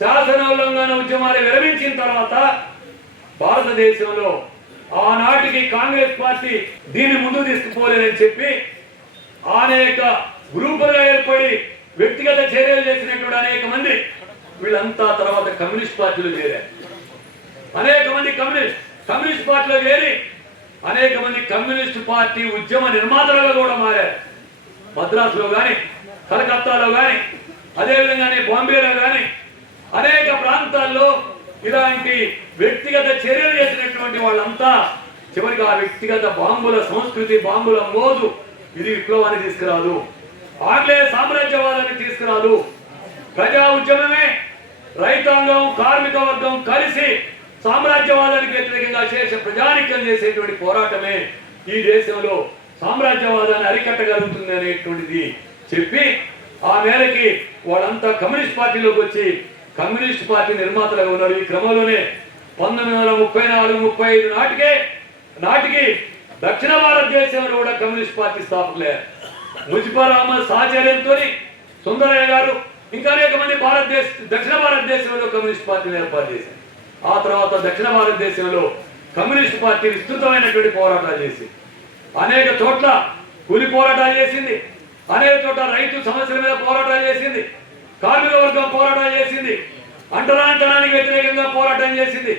శాసనోల్లంఘన ఉద్యమాలు విరమించిన తర్వాత భారతదేశంలో ఆనాటికి కాంగ్రెస్ పార్టీ దీన్ని ముందుకు తీసుకుపోలేదని చెప్పి అనేక గ్రూపులుగా ఏర్పడి వ్యక్తిగత చర్యలు చేసినటువంటి అనేక మంది వీళ్ళంతా తర్వాత కమ్యూనిస్ట్ పార్టీలో చేరారు. అనేక మంది కమ్యూనిస్ట్ పార్టీలో చేరి అనేక మంది కమ్యూనిస్ట్ పార్టీ ఉద్యమ నిర్మాతలుగా కూడా మారారు. మద్రాసులో కానీ, కలకత్తాలో కానీ, అదేవిధంగానే బాంబేలో కానీ అనేక ప్రాంతాల్లో ఇలాంటి వ్యక్తిగత చర్యలు చేసినటువంటి వాళ్ళంతా చివరికి ఆ వ్యక్తిగత బాంబుల సంస్కృతి, బాంబుల మోజు ఇది విప్లవాన్ని తీసుకురాదు, ఆంగ్లేయ సామ్రాజ్యవాదాన్ని తీసుకురాదు. ప్రజా ఉద్యమమే రైతాంగం, కార్మిక వర్గం కలిసి సామ్రాజ్యవాదానికి వ్యతిరేకంగా చేసే ప్రజానికం చేసేటువంటి పోరాటమే ఈ దేశంలో సామ్రాజ్యవాదాన్ని అరికట్టగలుగుతుంది అనేటువంటిది చెప్పి ఆ మేరకి వాళ్ళంతా కమ్యూనిస్ట్ పార్టీలోకి వచ్చి కమ్యూనిస్ట్ పార్టీ నిర్మాతలుగా ఉన్నారు. ఈ క్రమంలోనే 1934-35 నాటికి దక్షిణ భారతదేశంలో కూడా కమ్యూనిస్ట్ పార్టీ స్థాపకులే. ముజిబుర్ అహ్మద్ సాహచర్యంతో సుందరయ్య గారు ఇంకా అనేక మంది దక్షిణ భారతదేశంలో కమ్యూనిస్ట్ పార్టీని ఏర్పాటు చేశారు. ఆ తర్వాత దక్షిణ భారతదేశంలో కమ్యూనిస్ట్ పార్టీ విస్తృతమైనటువంటి పోరాటాలు చేసి అనేక చోట్ల కూలి పోరాటాలు చేసింది, అనేక చోట్ల రైతు సమస్యల మీద పోరాటాలు చేసింది, కార్మిక వర్గం పోరాటాలు చేసింది, అంటరానితనానికి వ్యతిరేకంగా పోరాటం చేసింది,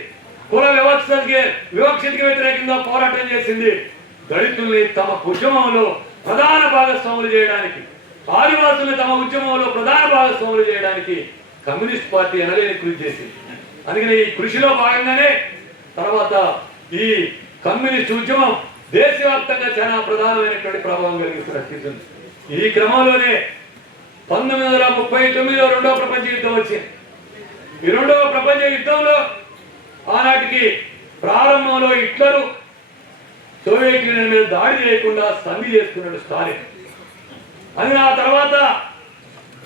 కుల వివక్షతకి వ్యతిరేకంగా పోరాటం చేసింది. దళితుల్ని తమ ఉద్యమంలో ప్రధాన భాగస్వాములు చేయడానికి, ఆదివాసుల్ని తమ ఉద్యమంలో ప్రధాన భాగస్వాములు చేయడానికి కమ్యూనిస్ట్ పార్టీ ఎనలేని కృషి చేసింది. అందుకని ఈ కృషిలో భాగంగానే తర్వాత ఈ కమ్యూనిస్ట్ ఉద్యమం దేశవ్యాప్తంగా చాలా ప్రధానమైనటువంటి ప్రభావం కలిగిస్తున్నట్టు. ఈ క్రమంలోనే 1939లో రెండవ ప్రపంచ యుద్ధం వచ్చింది. ఈ రెండవ ప్రపంచ యుద్ధంలో ఆనాటికి ప్రారంభంలో హిట్లరు సోవియట్ యూనియన్ మీద దాడి చేయకుండా సంధి చేసుకున్నాడు స్టాలిన్. అది ఆ తర్వాత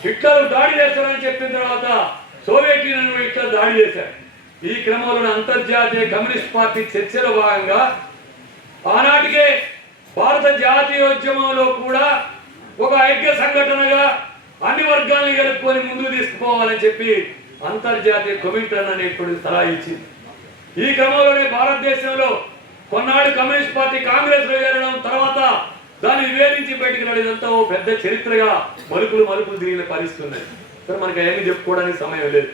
హిట్లర్ దాడి చేస్తారని చెప్పిన తర్వాత సోవియట్ యూనియన్ హిట్లర్ దాడి చేశారు. ఈ క్రమంలో అంతర్జాతీయ కమ్యూనిస్ట్ పార్టీ చర్చలో భాగంగా ఆనాటికే భారత జాతీయోద్యమంలో కూడా ఒక ఐక్య సంఘటనగా అన్ని వర్గాలను కలుపుకొని ముందుకు తీసుకుపోవాలని చెప్పి అంతర్జాతీయ కమిషన్ అనేటువంటి సలహా ఇచ్చింది. ఈ క్రమంలోనే భారతదేశంలో కొన్నాళ్ళు కమ్యూనిస్ట్ పార్టీ కాంగ్రెస్ లో చేరడం, తర్వాత దాన్ని వివేదించి బయటకు రావడంతో పెద్ద చరిత్రగా మలుపులు దీనిని పరిస్తున్నాయి. సరే, మనకి ఏమి చెప్పుకోవడానికి సమయం లేదు.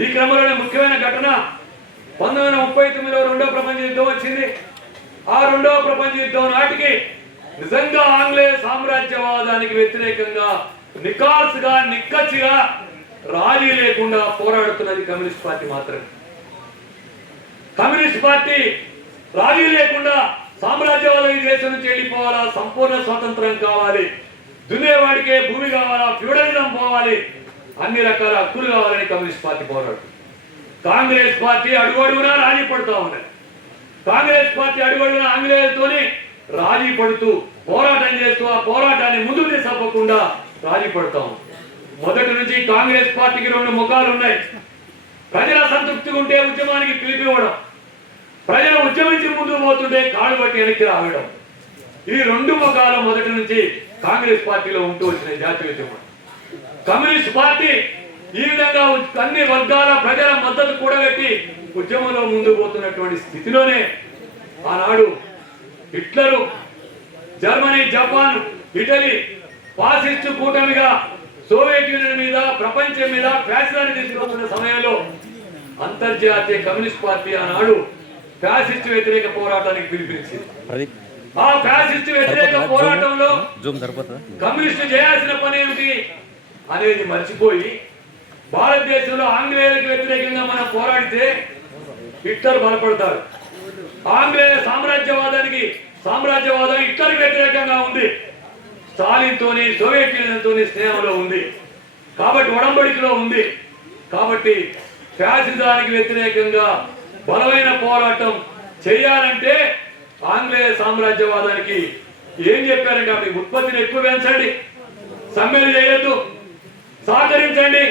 ఈ క్రమంలోనే ముఖ్యమైన ఘటన 1939లో రెండవ ప్రపంచ యుద్ధం వచ్చింది. ఆ రెండవ ప్రపంచ యుద్ధం నాటికి నిజంగా ఆంగ్లేయ సామ్రాజ్యవాదానికి వ్యతిరేకంగా నిక్కచ్చిగా రాజీ లేకుండా పోరాడుతున్నది కమ్యూనిస్ట్ పార్టీ మాత్రమే. కమ్యూనిస్ట్ పార్టీ రాజీ లేకుండా సామ్రాజ్యవాదం ఈ దేశం నుంచి వెళ్ళిపోవాలా, సంపూర్ణ స్వాతంత్రం కావాలి, దున్నేవాడికే భూమి కావాలా, ఫ్యూడలిజం పోవాలి, అన్ని రకాల హక్కులు కావాలని కమ్యూనిస్ట్ పార్టీ పోరాడుతుంది. కాంగ్రెస్ పార్టీ అడుగడుగునా రాజీ పడుతూ ఉన్నది. కాంగ్రెస్ పార్టీ అడుగడుగునా ఆంగ్లేయులతోని రాజీ పడుతూ పోరాటం చేస్తూ ఆ పోరాటాన్ని ముందుకు తీసుకుపోకుండా రాజీ పడుతూ ఉంది. మొదటి నుంచి కాంగ్రెస్ పార్టీకి రెండు ముఖాలు ఉన్నాయి. ప్రజల సంతృప్తిగా ఉంటే ఉద్యమానికి పిలిపివ్వడం, ప్రజలు ఉద్యమించి ముందుకు పోతుంటే కాళ్ళు బట్టి వెనక్కి రావడం. ఈ రెండు ముఖాలు మొదటి నుంచి కాంగ్రెస్ పార్టీలో ఉంటూ వచ్చినాయి. జాతీయ ఉద్యమం కమ్యూనిస్ట్ పార్టీ ఈ విధంగా అన్ని వర్గాల ప్రజల మద్దతు కూడగట్టి ఉద్యమంలో ముందుకు పోతున్నటువంటి స్థితిలోనే ఆనాడు Hitler Germany, Japan, Italy fascist కూటమిగా సోవియట్ యూనియన్ మీద, ప్రపంచం మీద ఫ్యాసిజాన్ని తీసుకొస్తున్న సమయంలో అంతర్జాతీయ కమ్యూనిస్ట్ పార్టీ ఆనాడు ఫ్యాసిస్టు వ్యతిరేక పోరాటానికి పిలుపునిచ్చింది. ఆ ఫ్యాసిస్టు వ్యతిరేక పోరాటంలో కమ్యూనిస్టు చేయాల్సిన పని ఏమిటి అనేది మర్చిపోయి భారతదేశంలో ఆంగ్లేయులకు వ్యతిరేకంగా మనం పోరాడితే హిట్లర్ బలపడతారు. ఆంగ్లేయ సామ్రాజ్యవాదం హిట్లర్కి వ్యతిరేకంగా ఉంది. స్టాలిన్ తోని, సోవియట్ యూనియన్ తోని స్నేహంలో ఉంది కాబట్టి, ఒడంబడికలో ఉంది కాబట్టి ఫ్యాసిజానికి వ్యతిరేకంగా బలమైన పోరాటం చేయాలంటే ఆంగ్లేయ సామ్రాజ్యవాదానికి ఏం చెప్పారంటే మీ ఉత్పత్తిని ఎక్కువ పెంచండి, సమ్మెలు చేయొద్దు, సహకరించండి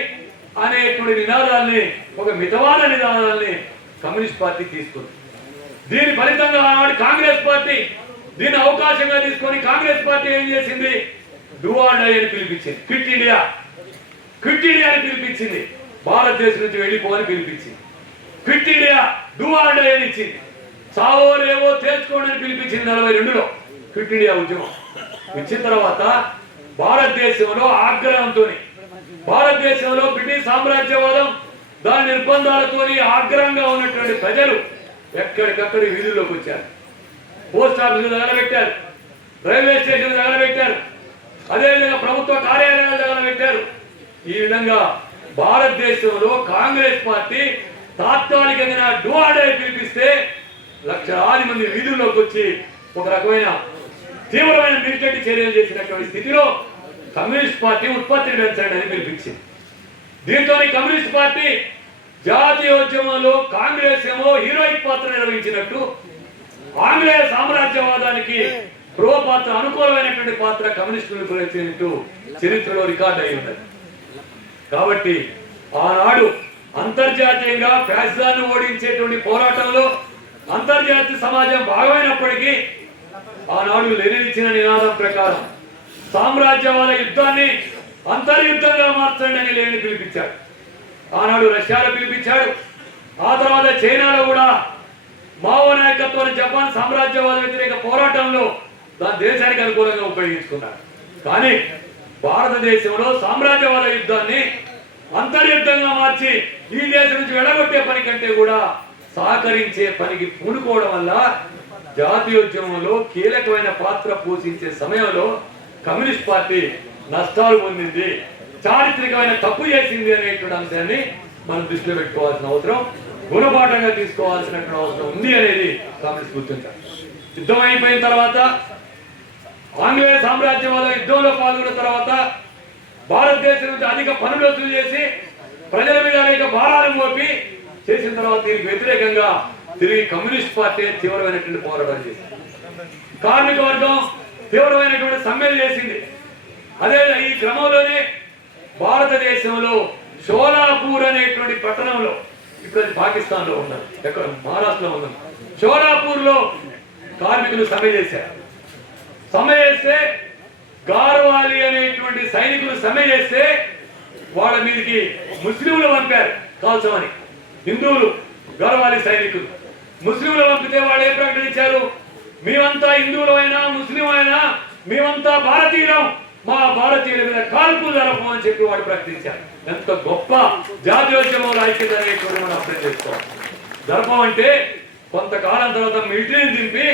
అనేటువంటి నినాదాల్ని, ఒక మితవాద నినాదాల్ని కమ్యూనిస్ట్ పార్టీ తీసుకుంది. దీని ఫలితంగా ఆనాడు కాంగ్రెస్ పార్టీ దీన్ని అవకాశంగా తీసుకొని కాంగ్రెస్ పార్టీ ఏం చేసింది, డూ ఆర్ డై అని పిలిపించింది. క్విట్ ఇండియా అని పిలిపించింది. భారతదేశం నుంచి వెళ్ళిపోవాలని పిలిపించింది. Quit India do or die అని ఇచ్చింది. సావో లేవో తేల్చుకోండి అని పిలిపించింది 42లో క్విట్ ఇండియా ఉద్యమం ఇచ్చిన తర్వాత భారతదేశంలో ఆగ్రహంతో, భారతదేశంలో బ్రిటిష్ సామ్రాజ్యవాదం దాని నిర్బంధాలతోని ఆగ్రహంగా ఉన్నటువంటి ప్రజలు ఎక్కడికక్కడి వీధుల్లోకి వచ్చారు. పోస్ట్ ఆఫీసులు తగలబెట్టారు, రైల్వే స్టేషన్లు తగలబెట్టారు, అదేవిధంగా ప్రభుత్వ కార్యాలయాలు తగలబెట్టారు. ఈ విధంగా భారతదేశంలో కాంగ్రెస్ పార్టీ తాత్కాలికంగా డూ ఆర్ డై పిలిపిస్తే లక్షలాది మంది వీధుల్లోకి వచ్చి ఒక రకమైన తీవ్రమైన మిలిటరీ చర్యలు చేసినటువంటి స్థితిలో కమ్యూనిస్ట్ పార్టీ ఉత్పత్తిని పెంచండి అని పిలిపించింది. దీంతో కమ్యూనిస్ట్ పార్టీ జాతీయోద్యమంలో కాంగ్రెస్ ఏమో హీరోయిక్ పాత్ర నిర్వహించినట్టు, ఆంగ్లేయ సామ్రాజ్యవాదానికి ప్రో పాత్ర అనుకూలమైనటువంటి పాత్ర కమ్యూనిస్టులు ప్రయత్నించు చరిత్రలో రికార్డ్ అయి ఉన్నది. కాబట్టి ఆనాడు అంతర్జాతీయంగా ఫ్యాసిజాన్ని ఓడించేటువంటి పోరాటంలో అంతర్జాతీయ సమాజం భాగమైనప్పటికీ ఆనాడు లెనిన్ ఇచ్చిన నినాదం ప్రకారం సామ్రాజ్యవాద యుద్ధాన్ని అంతర్యుద్ధంగా మార్చండి అని లెనిన్ పిలిపించాడు. ఆనాడు రష్యాలో పిలిపించాడు. ఆ తర్వాత చైనాలో కూడా మావో నాయకత్వాన్ని జపాన్ సామ్రాజ్యవాద వ్యతిరేక పోరాటంలో దాని దేశానికి అనుకూలంగా ఉపయోగించుకున్నారు. కానీ భారతదేశంలో సామ్రాజ్యవాద యుద్ధాన్ని అంతర్యుద్ధంగా మార్చి ఈ దేశం నుంచి వెళ్ళగొట్టే పని కంటే కూడా సహకరించే పనికి పూనుకోవడం వల్ల జాతీయోద్యమంలో కీలకమైన పాత్ర పోషించే సమయంలో కమ్యూనిస్ట్ పార్టీ నష్టాలు పొందింది, చారిత్రకమైన తప్పు చేసింది అనేటువంటి అంశాన్ని మనం దృష్టిలో పెట్టుకోవాల్సిన అవసరం, గుణపాఠంగా తీసుకోవాల్సినటువంటి అవసరం ఉంది అనేది కమ్యూనిస్ట్ గుర్తించారు. యుద్ధం అయిపోయిన తర్వాత ఆంగ్లేయ సామ్రాజ్యవాద యుద్ధంలో పాల్గొన్న తర్వాత భారతదేశం నుంచి అధిక పనులు వసూలు చేసి ప్రజల మీద అనేక భారాలు మోపి చేసిన తర్వాత దీనికి వ్యతిరేకంగా తిరిగి కమ్యూనిస్ట్ పార్టీ తీవ్రమైనటువంటి పోరాటం చేసింది. కార్మిక వర్గం తీవ్రమైనటువంటి సమ్మెలు చేసింది. అదే ఈ క్రమంలోనే భారతదేశంలో షోలాపూర్ అనేటువంటి పట్టణంలో, ఇక్కడ పాకిస్తాన్ లో ఉన్నారు, ఎక్కడ మహారాష్ట్రలో ఉన్నారు, షోలాపూర్ లో కార్మికులు సమ్మె చేశారు. సమ్మె చేస్తే గార్వాలి అనేటువంటి సైనికులు సమ్మె చేస్తే వాళ్ళ మీదకి ముస్లింలు పంపారు కాల్చమని. హిందువులు గార్వాలి సైనికులు ముస్లింలు పంపితే వాళ్ళు ఏ ప్రకటించారు, మేమంతా హిందువులమైనా ముస్లిం అయినా మేమంతా భారతీయులం, మా భారతీయుల మీద కాల్పులు జరపం అని చెప్పి వాడు ప్రకటించారు. ఎంత గొప్ప జాతీయోద్యమంలో ఐక్యత అనేటువంటి మనం అర్థం చేసుకోవాలి. జరపం అంటే కొంతకాలం తర్వాత మిలిటరీని దింపి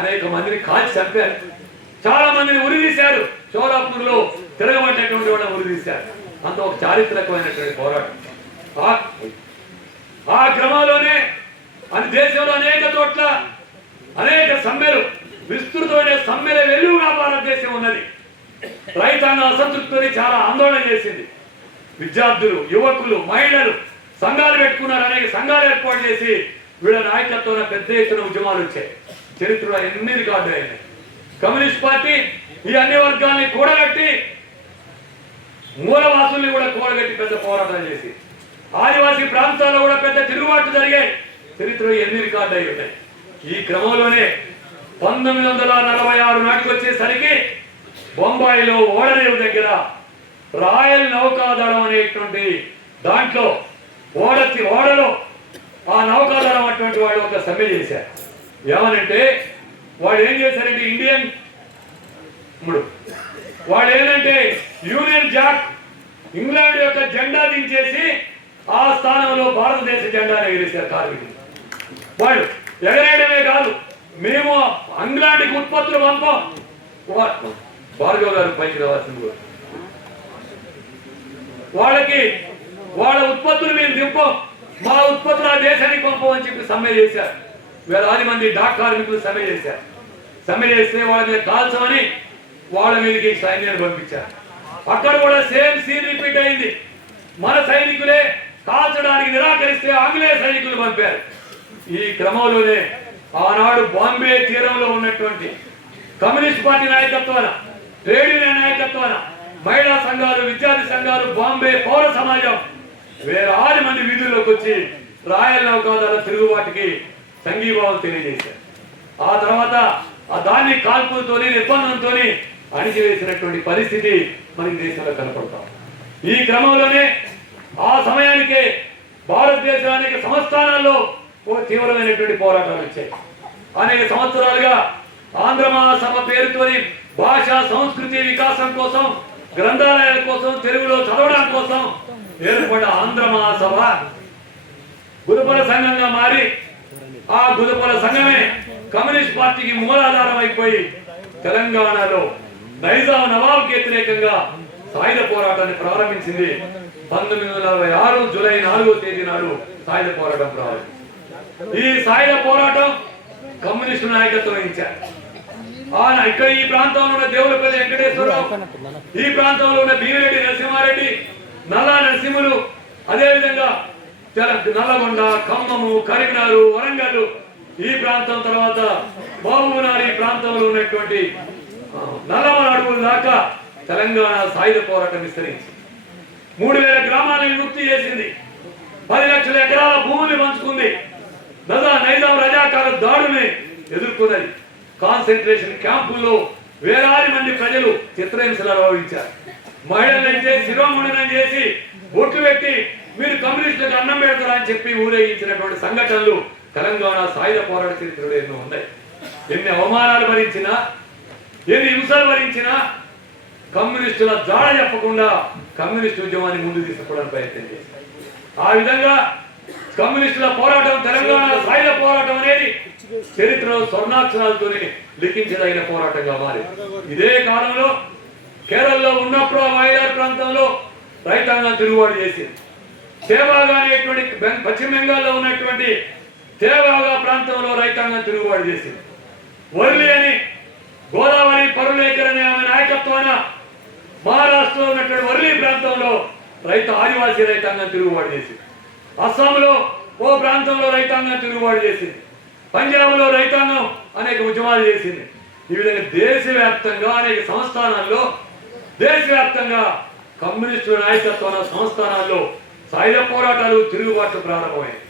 అనేక మందిని కాల్చి చంపారు, చాలా మందిని ఉరిదీశారు. షోలాపూర్ లో తిరగబడినటువంటి వాళ్ళని ఉరిదీశారు. అంత ఒక చారిత్రకమైనటువంటి పోరాటం. ఆ క్రమంలోనే అని దేశంలో అనేక చోట్ల అనేక సమ్మెలు, విస్తృతమైన సమ్మెల వెలుగుగా భారతదేశం ఉన్నది. రైతాంగం అసంతృప్తిని చాలా ఆందోళన చేసింది. విద్యార్థులు, యువకులు, మహిళలు సంఘాలు పెట్టుకున్నారు. అనేక సంఘాలు ఏర్పాటు చేసి వీళ్ళ నాయకత్వంలో పెద్ద ఎత్తున ఉద్యమాలు వచ్చాయి. చరిత్రలో ఎన్ని రికార్డు అయినాయి. కమ్యూనిస్ట్ పార్టీ ఈ అన్ని వర్గాల్ని కూడగట్టి, మూలవాసుల్ని కూడా కూడగట్టి పెద్ద పోరాటం చేసి ఆదివాసీ ప్రాంతాల్లో కూడా పెద్ద తిరుగుబాట్లు జరిగాయి. చరిత్రలో ఎన్ని రికార్డు అయి ఉన్నాయి. ఈ క్రమంలోనే 1946 నాటికి వచ్చేసరికి బొంబాయిలో ఓడరేవు దగ్గర రాయల్ నౌకాదళం అనేటువంటి దాంట్లో ఓడలో ఆ నౌకాదళం అటువంటి వాళ్ళు ఒక సమ్మె చేశారు. ఏమనంటే వాళ్ళు ఏం చేశారంటే ఇండియన్ వాళ్ళు ఏంటంటే యూనియన్ జాక్ ఇంగ్లాండ్ యొక్క జెండా దించేసి ఆ స్థానంలో భారతదేశ జెండాను ఎగిరేశారు కార్మికులు. వాళ్ళు ఎగరేయడమే కాదు, మేము ఇంగ్లాండ్కి ఉత్పత్తులు పంపం. భార్గవ్ గారు పైకి రావాల్సింది, వాళ్ళకి వాళ్ళ ఉత్పత్తులు మేము దింపం, మా ఉత్పత్తులు ఆ దేశానికి పంపం అని చెప్పి సమ్మె చేశారు. వేలాది మంది డాక్ కార్మికులు సమ్మె చేశారు. సమ్మె చేస్తే వాళ్ళ మీద కాల్చమని వాళ్ళ మీదకి సైన్యాన్ని పంపించారు. అక్కడ కూడా సేమ్ సీన్ రిపీట్ అయింది. మన సైనికులే కాల్చడానికి నిరాకరిస్తే ఆంగ్లేయ సైనికులు పంపారు. ఈ క్రమంలోనే ఆనాడు బాంబే తీరంలో ఉన్నటువంటి కమ్యూనిస్ట్ పార్టీ నాయకత్వాన, ట్రేడ్ యూనియన్ నాయకత్వాన, మహిళా సంఘాలు, విద్యార్థి సంఘాలు, బాంబే పౌర సమాజం వేలాది మంది వీధుల్లోకి వచ్చి రాయల్ నౌకాదళ తిరుగుబాటుకి సంఘీభావం తెలియజేశారు. ఆ తర్వాత దాన్ని కాల్పులతోని నిర్బంధంతో అణిచివేసినటువంటి పరిస్థితి మనకి దేశంలో కనపడతాం. ఈ క్రమంలోనే ఆ సమయానికే భారతదేశం అనేక సంస్థానాల్లో తీవ్రమైనటువంటి పోరాటాలు వచ్చాయి. అనేక సంవత్సరాలుగా ఆంధ్ర మహాసభ పేరుతోని భాష సంస్కృతి వికాసం కోసం, గ్రంథాలయాల కోసం, తెలుగులో చదవడం కోసం ఏర్పడిన ఆంధ్ర మహాసభ గురుకుల సంఘంగా మారి ఆ గురుకుల సంఘమే కమ్యూనిస్ట్ పార్టీకి మూలాధారం అయిపోయి తెలంగాణలో నైజాం నవాబ్కి వ్యతిరేకంగా సాయుధ పోరాటాన్ని ప్రారంభించింది. 1946 జూలై 4వ తేదీ నాడు సాయుధ పోరాటం ప్రారంభించింది. ఈ సాయుధ పోరాటం కమ్యూనిస్టు నాయకత్వం వహించారు. ఇక్కడ ఈ ప్రాంతంలో ఉన్న దేవులపల్లి వెంకటేశ్వరరావు, ఈ ప్రాంతంలో ఉన్న భీమిరెడ్డి నరసింహారెడ్డి, నల్లా నరసింహులు, అదేవిధంగా నల్లగొండ, ఖమ్మము, కరీంనగర్, వరంగల్, ఈ ప్రాంతం తర్వాత మహబూబ్నగర్, ఈ ప్రాంతంలో ఉన్నటువంటి నల్లమల అడవుల దాకా తెలంగాణ సాయుధ పోరాటం విస్తరించి 3000 గ్రామాలను విముక్తి చేసింది. 10 లక్షల ఎకరాల భూమిని పంచుకుంది. నైజాం రజాకాల దాడుల్ని ఎదుర్కొన్నది. కాన్సన్ట్రేషన్ క్యాంపుల్లో వేలాది మంది ప్రజలు చిత్రహింసలు అనుభవించారు. మహిళలైతే శిరోముండనం చేసి బొట్లు పెట్టి మీరు కమ్యూనిస్టులకు అన్నం పెడతారా అని చెప్పి ఊరేగించినటువంటి సంఘటనలు తెలంగాణ సాయుధ పోరాట చరిత్రలో ఎన్నో ఉన్నాయి. ఎన్ని అవమానాలు భరించినా, ఎన్ని హింసలు భరించినా కమ్యూనిస్టుల జాడ చెప్పకుండా కమ్యూనిస్టు ఉద్యమాన్ని ముందు తీసుకోవడానికి ప్రయత్నం చేశారు. ఆ విధంగా కమ్యూనిస్టుల పోరాటం, తెలంగాణ సాయుధ పోరాటం అనేది చరిత్రలో స్వర్ణాక్షరాలతోనే లిఖించదగిన పోరాటంగా మారింది. ఇదే కాలంలో కేరళలో ఉన్నప్పుడు ఆ వైఆర్ ప్రాంతంలో రైతాంగం తిరుగుబాటు చేసింది. తేవాగా అనేటువంటి పశ్చిమ బెంగాల్లో ఉన్నటువంటి తేవాగా ప్రాంతంలో రైతాంగం తిరుగుబాటు చేసింది. వర్లి అని గోదావరి పరులేకర్ అనే ఆమె నాయకత్వాన మహారాష్ట్రలో ఉన్నటువంటి వర్లి ప్రాంతంలో ఆదివాసీ రైతాంగం తిరుగుబాటు చేసింది. అస్సాంలో ఓ ప్రాంతంలో రైతాంగం తిరుగుబాటు చేసింది. పంజాబ్లో రైతాంగం అనేక ఉద్యమాలు చేసింది. ఈ విధంగా దేశవ్యాప్తంగా అనేక సంస్థానాల్లో, దేశవ్యాప్తంగా కమ్యూనిస్టు నాయకత్వ సంస్థానాల్లో సాయుధ పోరాటాలు, తిరుగుబాట్లు ప్రారంభమైంది.